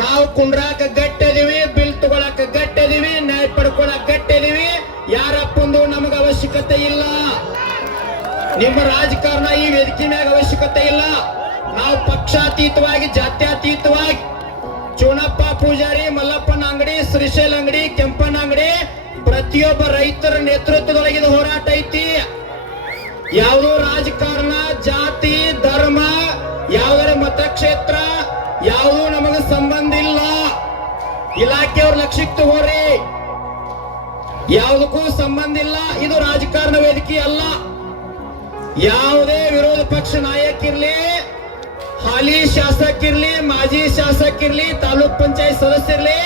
ನಾವು ಕುಂಡ್ರಾಕ ಗಟ್ಟಿದೀವಿ, ಬಿಲ್ ತಗೊಳಕ ಗಟ್ಟಿದೀವಿ, ನ್ಯಾಯ ಪಡ್ಕೊಳಕ್ ಗಟ್ಟಿದೀವಿ. ಯಾರಪ್ಪಂದು ನಮಗ ಅವಶ್ಯಕತೆ ಇಲ್ಲ. ನಿಮ್ಮ ರಾಜಕಾರಣ ಈ ವೇದಿಕೆ ಮ್ಯಾಗ ಅವಶ್ಯಕತೆ ಇಲ್ಲ. ನಾವು ಪಕ್ಷಾತೀತವಾಗಿ, ಜಾತ್ಯತೀತವಾಗಿ ಚುನಪ್ಪ ಪೂಜಾರಿ, ಮಲ್ಲಪ್ಪನ ಅಂಗಡಿ, ಶ್ರೀಶೈಲ ಅಂಗಡಿ, ಕೆಂಪನ ಅಂಗಡಿ ಪ್ರತಿಯೊಬ್ಬ ರೈತರ ನೇತೃತ್ವದೊಳಗಿದ ಹೋರಾಟ ಐತಿ. ಯಾವುದೋ ರಾಜಕಾರಣ, ಜಾತಿ, ಧರ್ಮ, ಯಾವುದರ ಮತಕ್ಷೇತ್ರ ಯಾವುದೂ ನಮಗ ಸಂಬಂಧ ಇಲ್ಲ. ಇಲಾಖೆಯವ್ರ ಲಕ್ಷ್ಯಕ್ಕೆ ತಗೋರಿ, ಯಾವುದಕ್ಕೂ ಸಂಬಂಧ ಇಲ್ಲ. ಇದು ರಾಜಕಾರಣ ವೇದಿಕೆ ಅಲ್ಲ. ಯಾವುದೇ ವಿರೋಧ ಪಕ್ಷ ನಾಯಕ ಇರ್ಲಿ, ಹಾಲಿ ಶಾಸಕಿರ್ಲಿ, ಮಾಜಿ ಶಾಸಕಿರ್ಲಿ, ತಾಲೂಕ್ ಪಂಚಾಯತ್ ಸದಸ್ಯರ್ಲಿ,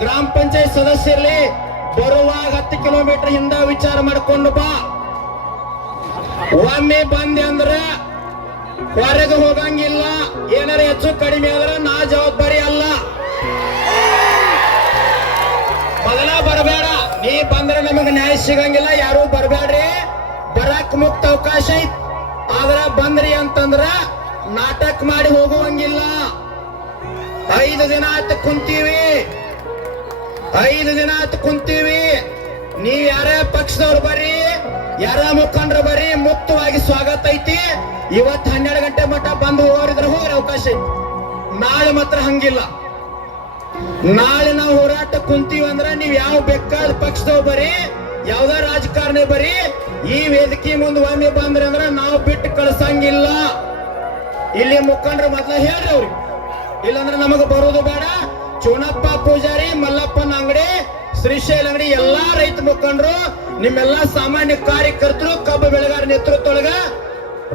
ಗ್ರಾಮ ಪಂಚಾಯತ್ ಸದಸ್ಯರ್ಲಿ, ಬರುವಾಗ 10 ಕಿಲೋಮೀಟರ್ ಹಿಂದ ವಿಚಾರ ಮಾಡ್ಕೊಂಡು ಬಾ. ಒಮ್ಮೆ ಬಂದೆ ಅಂದ್ರ ಹೊರಗೆ ಹೋಗಂಗಿಲ್ಲ. ಏನಾರ ಹೆಚ್ಚು ಕಡಿಮೆ ಆದ್ರೆ ನಾ ಜವಾಬ್ದಾರಿ ಅಲ್ಲ. ಮೊದಲ ಬರಬೇಡ. ನೀ ಬಂದ್ರೆ ನಮಗೆ ನ್ಯಾಯ ಸಿಗಂಗಿಲ್ಲ. ಯಾರು ಬರಬೇಡ್ರಿ. ಬರಕ್ ಮುಕ್ತ ಅವಕಾಶ ಐತ್. ಆದ್ರ ಬಂದ್ರಿ ಅಂತಂದ್ರ ನಾಟಕ ಮಾಡಿ ಹೋಗುವಂಗಿಲ್ಲ. 5 ದಿನ ಆತ ಕುಂತೀವಿ, 5 ದಿನ ಆತ ಕುಂತೀವಿ. ನೀವ್ ಯಾರ ಪಕ್ಷದವ್ರು ಬರ್ರಿ, ಯಾರ ಮುಖಂಡರು ಬರ್ರಿ, ಮುಕ್ತವಾಗಿ ಸ್ವಾಗತ ಐತಿ. ಇವತ್ತು 12 ಗಂಟೆ ಮಟ್ಟ ಬಂದು ಹೋಗಿದ್ರೆ ಹೋಗ್ರಿ, ಅವಕಾಶ ಐತಿ. ನಾಳೆ ಮಾತ್ರ ಹಂಗಿಲ್ಲ. ನಾಳೆ ನಾವು ಹೋರಾಟ ಕುಂತೀವಿ ಅಂದ್ರೆ ನೀವ್ ಯಾವ ಬೇಕಾದ ಪಕ್ಷದವ್ರು ಬರ್ರಿ, ಯಾವ್ದ ರಾಜಕಾರಣಿ ಬರ್ರಿ, ಈ ವೇದಿಕೆ ಮುಂದೆ ಒಮ್ಮೆ ಬಂದ್ರಿ ಅಂದ್ರೆ ನಾವು ಬಿಟ್ಟು ಕಳ್ಸಂಗಿಲ್ಲ. ಇಲ್ಲಿ ಮುಖಂಡರು ಮೊದ್ಲ ಹೇಳ್ರಿ ಅವ್ರಿಗೆ, ಇಲ್ಲಾಂದ್ರೆ ನಮಗ ಬರೋದು ಬೇಡ. ಚುನಪ್ಪ ಪೂಜಾರಿ, ಮಲ್ಲಪ್ಪನ ಅಂಗಡಿ, ಶ್ರೀಶೈಲ ಅಂಗಡಿ ಎಲ್ಲಾ ರೈತ ಮುಖಂಡರು, ನಿಮ್ಮೆಲ್ಲಾ ಸಾಮಾನ್ಯ ಕಾರ್ಯಕರ್ತರು, ಕಬ್ಬು ಬೆಳೆಗಾರ ನೇತೃತ್ವದೊಳಗ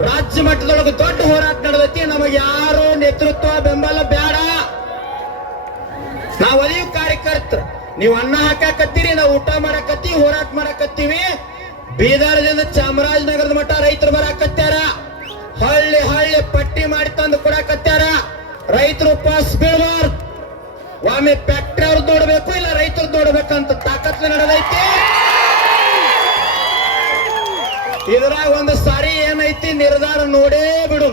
ರಾಜ್ಯ ಮಟ್ಟದೊಳಗ ದೊಡ್ಡ ಹೋರಾಟ ನಡೆದೈತಿ. ನಮಗೆ ಯಾರು ನೇತೃತ್ವ ಬೆಂಬಲ ಬೇಡ. ನಾವು ಅದೇ ಕಾರ್ಯಕರ್ತರು. ನೀವು ಅನ್ನ ಹಾಕಾಕತ್ತೀರಿ, ನಾವು ಊಟ ಮಾಡಕತ್ತೀವಿ, ಹೋರಾಟ ಮಾಡಕತ್ತೀವಿ. ಬೀದರ್ದಿಂದ ಚಾಮರಾಜನಗರದ ಮಟ್ಟ ರೈತರು ಬರಾಕತ್ಯಾರ. ಹಳ್ಳಿ ಹಳ್ಳಿ ಪಟ್ಟಿ ಮಾಡಿ ತಂದು ಕೊಡಕತ್ಯಾರ. ರೈತರು ಉಪವಾಸ ಬೀಳಬಾರ್ದು. ಒಮ್ಮೆ ಫ್ಯಾಕ್ಟ್ರಿ ಅವ್ರು ನೋಡ್ಬೇಕು, ಇಲ್ಲ ರೈತರು ನೋಡ್ಬೇಕಂತ ತಾಕತ್ಲೆ ನಡೆದೈತಿ. ಇದ್ರಾಗ ಒಂದು ಸಾರಿ ಏನೈತಿ ನಿರ್ಧಾರ ನೋಡೇ ಬಿಡು.